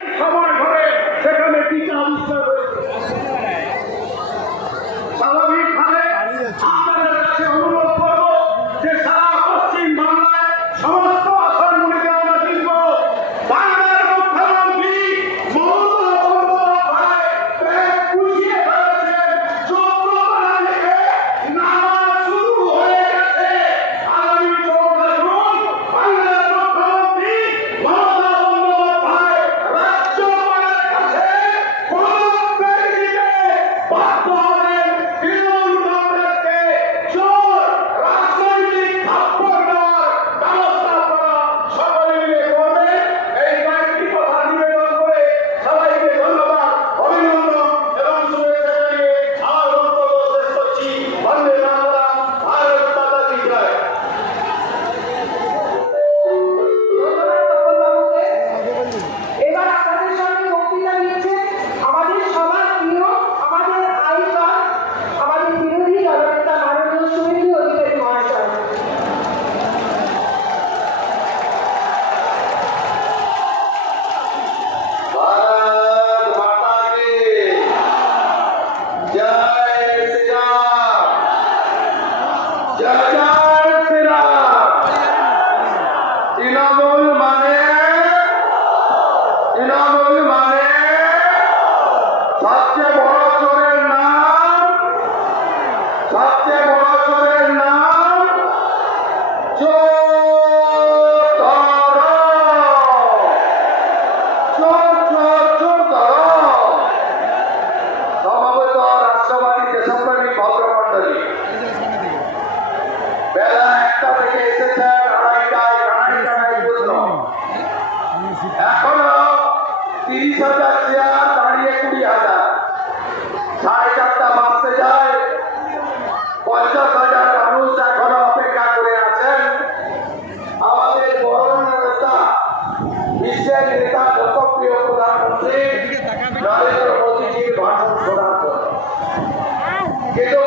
সময় ধরে সেখানে টিকা আবিষ্কার হয়েছে। স্বাভাবিকভাবে আপনাদের কাছে অনুরোধ করব যে সারা পশ্চিম বাংলায় সমস্ত আসনগুলিকে আমরা জিতব। বাংলার মুখ্যমন্ত্রী মমতা বন্দ্যোপাধ্যায় ব্যাগ গুছিয়ে ফেলেছেন, যোগ্যতা থেকে নামা শুরু হয়ে গেছে। আগামী 14 জুন বাংলার মুখ্যমন্ত্রী মমতা বন্দ্যোপাধ্যায় রাজ্যপালের কাছে পদত্যাগ দিতে বাধ্য হবেন। তৃণমূল কংগ্রেসকে জোর রাজনৈতিক থাপ্পড় দেওয়ার ব্যবস্থা করা সকলে মিলে করবেন। এই কয়েকটি কথা নিবেদন করে সবাইকে ধন্যবাদ, অভিনন্দন এবং শুভেচ্ছা জানিয়ে আমার বক্তব্য শেষ করছি। বন্দে মাতরম, ভারত মাতা কি জয়। এবার আপনাদের সঙ্গে বক্তৃতা দিচ্ছেন আমাদের সবার প্রিয়, আমাদের আইকন, আমাদের বিরোধী দলনেতা মাননীয় শুভেন্দু অধিকারী মহাশয়। भारत माता की जय श्री राम, जय जय श्री राम। तृणमूल माने सबसे बड़ा चोरेर नाम, सबसे बड़ा चोरेर नाम चोर धरो, चोर चोर चोर धरो। সমবেত রাষ্ট্রবাদী দেশপ্রেমিক ভদ্রমণ্ডলী, বেলা 1টা থেকে এসেছেন, আড়াইটায় পূর্ণ। এখনো 30,000 চেয়ার, দাঁড়িয়ে 20,000। 4:30 বাজতে যায়, 50,000 মানুষ এখনো অপেক্ষা করে আছেন আমাদের বরণ্য নেতা, বিশ্বের নেতা, লোকপ্রিয় প্রধানমন্ত্রী নরেন্দ্র মোদীজির ভাষণ শোনার জন্য। কিন্তু